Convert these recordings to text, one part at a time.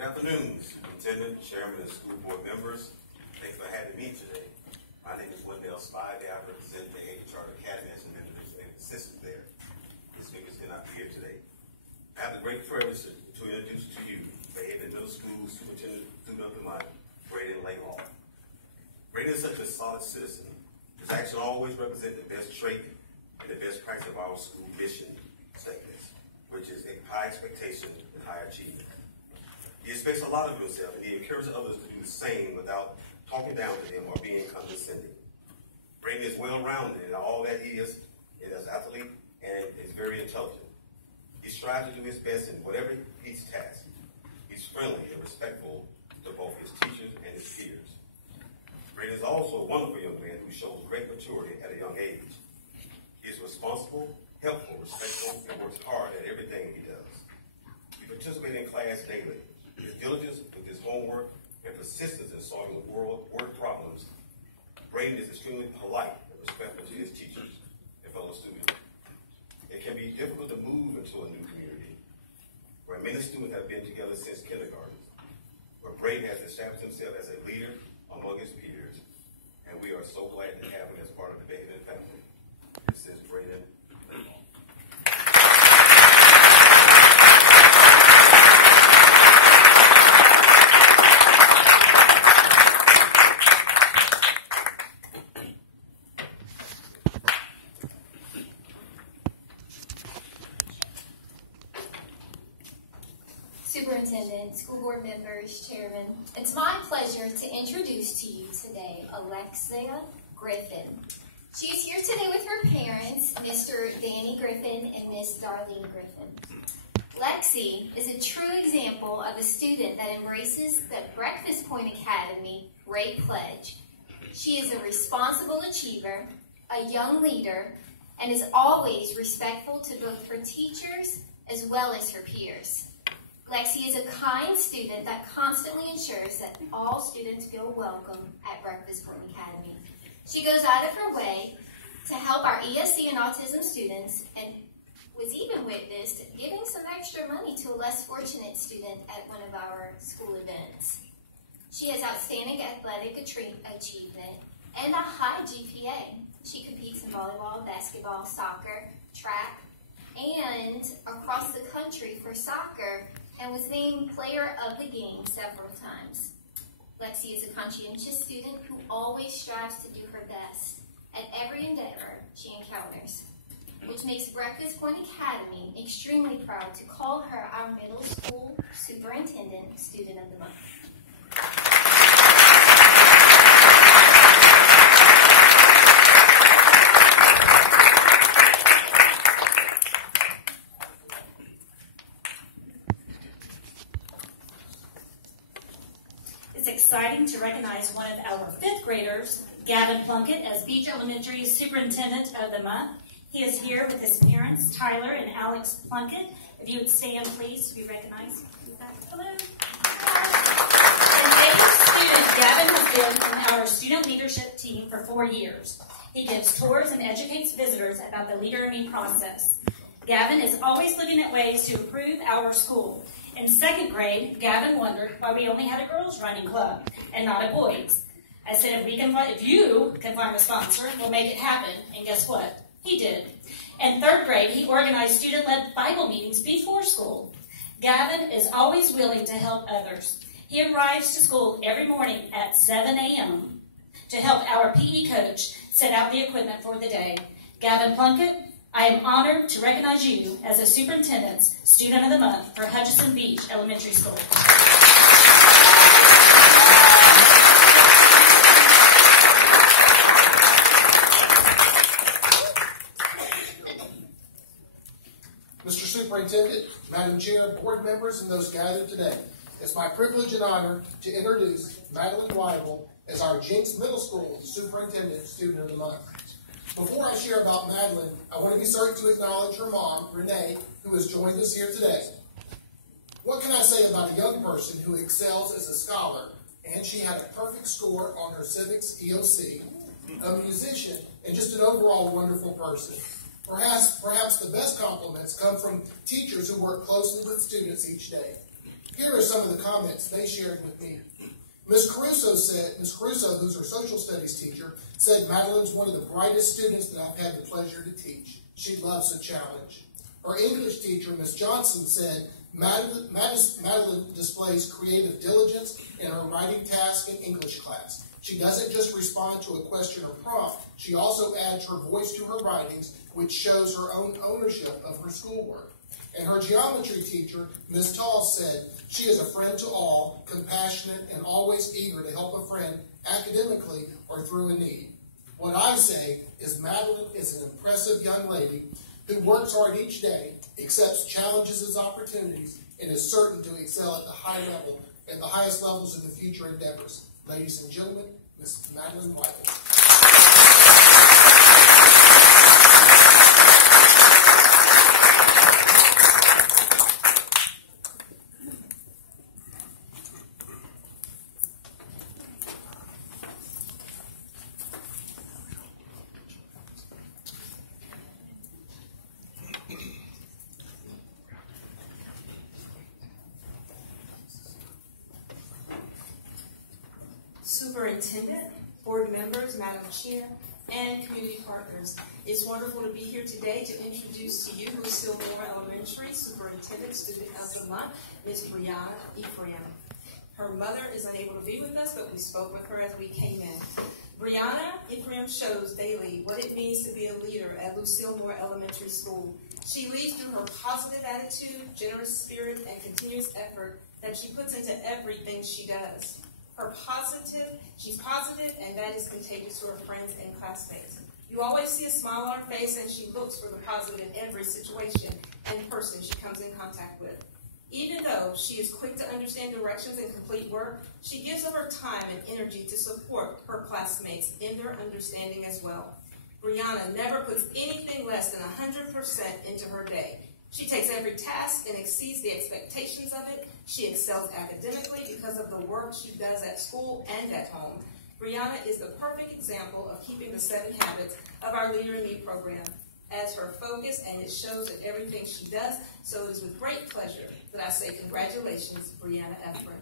Good afternoon, Superintendent, Chairman, and school board members. Thanks for having me today. My name is Wendell Spivey. I represent the Haiti Charter Academy as an individual assistant there. These speakers cannot be here today. I have the great privilege to introduce to you the Haiti Middle School Superintendent Student of the Month, Braden Laylaw. Braden is such a solid citizen. His actions always represent the best trait and the best practice of our school mission statements, which is high expectation and high achievement. He expects a lot of himself, and he encourages others to do the same without talking down to them or being condescending. Braden is well-rounded in all that he is as an athlete and is very intelligent. He strives to do his best in whatever he's tasked. He's friendly and respectful to both his teachers and his peers. Braden is also a wonderful young man who shows great maturity at a young age. He is responsible, helpful, respectful, and works hard at everything he does. He participates in class daily. His diligence with his homework and persistence in solving word problems. Braden is extremely polite and respectful to his teachers and fellow students. It can be difficult to move into a new community where many students have been together since kindergarten, where Braden has established himself as a leader among his peers, and we are so glad to have him as part of the Gavin family. This is Braden. Superintendent, school board members, chairman, it's my pleasure to introduce to you today Alexis Griffin. She is here today with her parents, Mr. Danny Griffin and Miss Darlene Griffin. Lexie is a true example of a student that embraces the Breakfast Point Academy Great Pledge. She is a responsible achiever, a young leader, and is always respectful to both her teachers as well as her peers. Lexie is a kind student that constantly ensures that all students feel welcome at Breakfast Point Academy. She goes out of her way to help our ESC and autism students and was even witnessed giving some extra money to a less fortunate student at one of our school events. She has outstanding athletic achievement and a high GPA. She competes in volleyball, basketball, soccer, track, and across the country for soccer, and was named player of the game several times. Lexie is a conscientious student who always strives to do her best at every endeavor she encounters, which makes Breakfast Point Academy extremely proud to call her our middle school superintendent student of the month. It's exciting to recognize one of our fifth graders, Gavin Plunkett, as Beach Elementary's Superintendent of the Month. He is here with his parents, Tyler and Alex Plunkett. If you would stand, please, to be recognized. Hello. An A student, Gavin has been in our student leadership team for 4 years. He gives tours and educates visitors about the Leader in Me process. Gavin is always looking at ways to improve our school. In second grade, Gavin wondered why we only had a girls' running club and not a boys. I said, if you can find a sponsor, we'll make it happen. And guess what? He did. In third grade, he organized student-led Bible meetings before school. Gavin is always willing to help others. He arrives to school every morning at 7 a.m. to help our PE coach set out the equipment for the day. Gavin Plunkett, I am honored to recognize you as a Superintendent's Student of the Month for Hutchinson Beach Elementary School. Mr. Superintendent, Madam Chair, board members, and those gathered today, it's my privilege and honor to introduce Madeline as our Jenks Middle School Superintendent Student of the Month. Before I share about Madeline, I want to be certain to acknowledge her mom, Renee, who has joined us here today. What can I say about a young person who excels as a scholar, and she had a perfect score on her civics EOC, a musician, and just an overall wonderful person? Perhaps the best compliments come from teachers who work closely with students each day. Here are some of the comments they shared with me. Ms. Caruso, who's our social studies teacher, said Madeline's one of the brightest students that I've had the pleasure to teach. She loves a challenge. Our English teacher, Ms. Johnson, said Madeline displays creative diligence in her writing task in English class. She doesn't just respond to a question or prompt, she also adds her voice to her writings, which shows her own ownership of her schoolwork. And her geometry teacher, Ms. Tall, said, she is a friend to all, compassionate, and always eager to help a friend academically or through a need. What I say is Madeline is an impressive young lady who works hard each day, accepts challenges as opportunities, and is certain to excel at the highest levels in the future endeavors. Ladies and gentlemen, Ms. Madeline White. Superintendent, board members, Madam Chair, and community partners. It's wonderful to be here today to introduce to you Lucille Moore Elementary Superintendent Student of the Month, Ms. Brianna Ephraim. Her mother is unable to be with us, but we spoke with her as we came in. Brianna Ephraim shows daily what it means to be a leader at Lucille Moore Elementary School. She leads through her positive attitude, generous spirit, and continuous effort that she puts into everything she does. She's positive, and that is contagious to her friends and classmates. You always see a smile on her face, and she looks for the positive in every situation and person she comes in contact with. Even though she is quick to understand directions and complete work, she gives of her time and energy to support her classmates in their understanding as well. Brianna never puts anything less than 100% into her day. She takes every task and exceeds the expectations of it. She excels academically because of the work she does at school and at home. Brianna is the perfect example of keeping the 7 habits of our Leader in Me program as her focus, and it shows in everything she does. So it is with great pleasure that I say congratulations, Brianna Ephraim.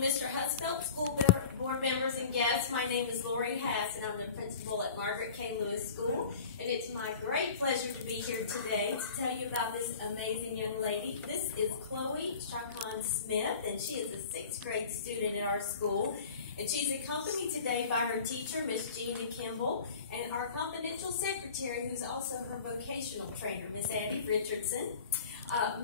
Mr. Husfeld, school board members and guests, my name is Lori Hass, and I'm the principal at Margaret K. Lewis School. And it's my great pleasure to be here today to tell you about this amazing young lady. This is Chloe Chacon Smith, and she is a 6th grade student at our school. And she's accompanied today by her teacher, Miss Jeannie Kimball, and our confidential secretary, who's also her vocational trainer, Miss Abby Richardson.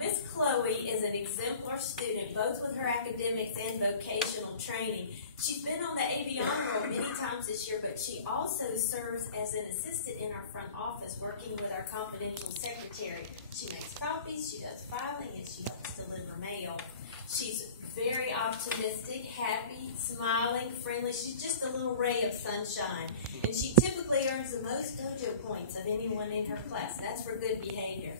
Miss Chloe is an exemplar student, both with her academics and vocational training. She's been on the AV Honor Roll many times this year, but she also serves as an assistant in our front office, working with our confidential secretary. She makes copies, she does filing, and she helps deliver mail. She's very optimistic, happy, smiling, friendly. She's just a little ray of sunshine. And she typically earns the most dojo points of anyone in her class. That's for good behavior.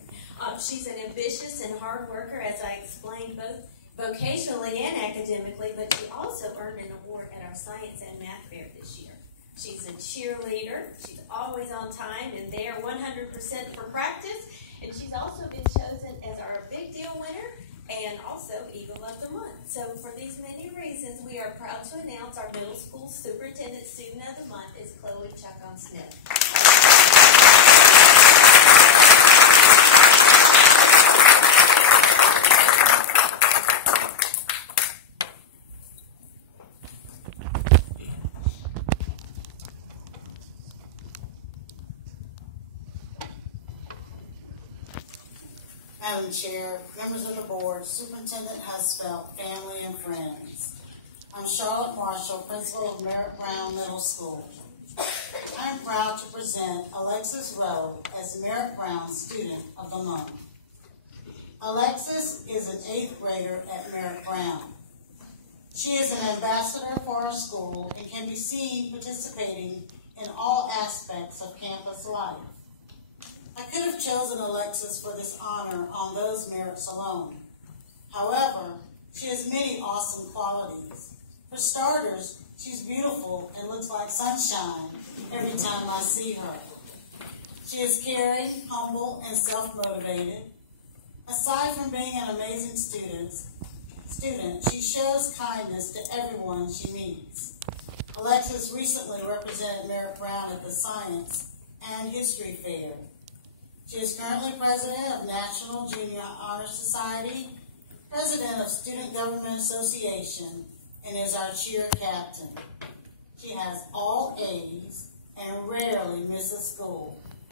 She's an ambitious and hard worker, as I explained, both vocationally and academically, but she also earned an award at our science and math fair this year. She's a cheerleader. She's always on time and there 100% for practice. And she's also been chosen as our big deal winner and also Eagle of the Month. So for these many reasons, we are proud to announce our middle school superintendent student of the month is Chloe Chacon Smith. Madam Chair, members of the board, Superintendent Husfeld, family, and friends. I'm Charlotte Marshall, principal of Merritt Brown Middle School. I am proud to present Alexis Rowe as Merritt Brown Student of the Month. Alexis is an 8th grader at Merritt Brown. She is an ambassador for our school and can be seen participating in all aspects of campus life. I could have chosen Alexis for this honor on those merits alone. However, she has many awesome qualities. For starters, she's beautiful and looks like sunshine every time I see her. She is caring, humble, and self-motivated. Aside from being an amazing student, she shows kindness to everyone she meets. Alexis recently represented Merritt Brown at the Science and History Fair. She is currently president of National Junior Honor Society, president of Student Government Association, and is our cheer captain. She has all A's and rarely misses school.